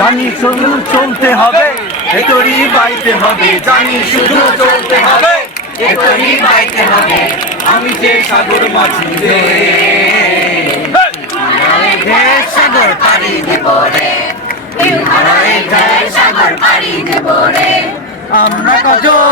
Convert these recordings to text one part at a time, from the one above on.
জানি শুধু চলতে হবে ভেতরি বাইতে হবে। জানি শুধু চলতে হবে ভেতরি বাইতে হবে। আমি যে সাগর মাছি রে। সাগর পাড়ি দেব রে। সাগর পাড়ি দেব রে। আমরা কজন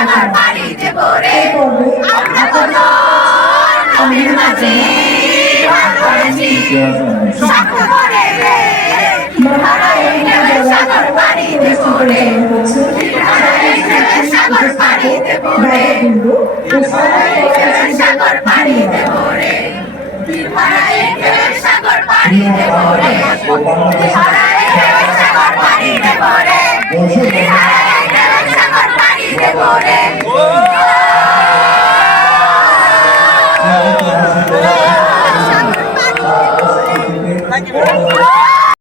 রে হারায় ঢের সাগর পাড়ি। আমরা তো নদীর মাঝে সাগর সাগর পাড়ি সাগর পাড়ি। সাগর পাড়ি। সাগর পাড়ি। সাগর পাড়ি। দেব রে হারায় ঢের সাগর পাড়ি। দেব রে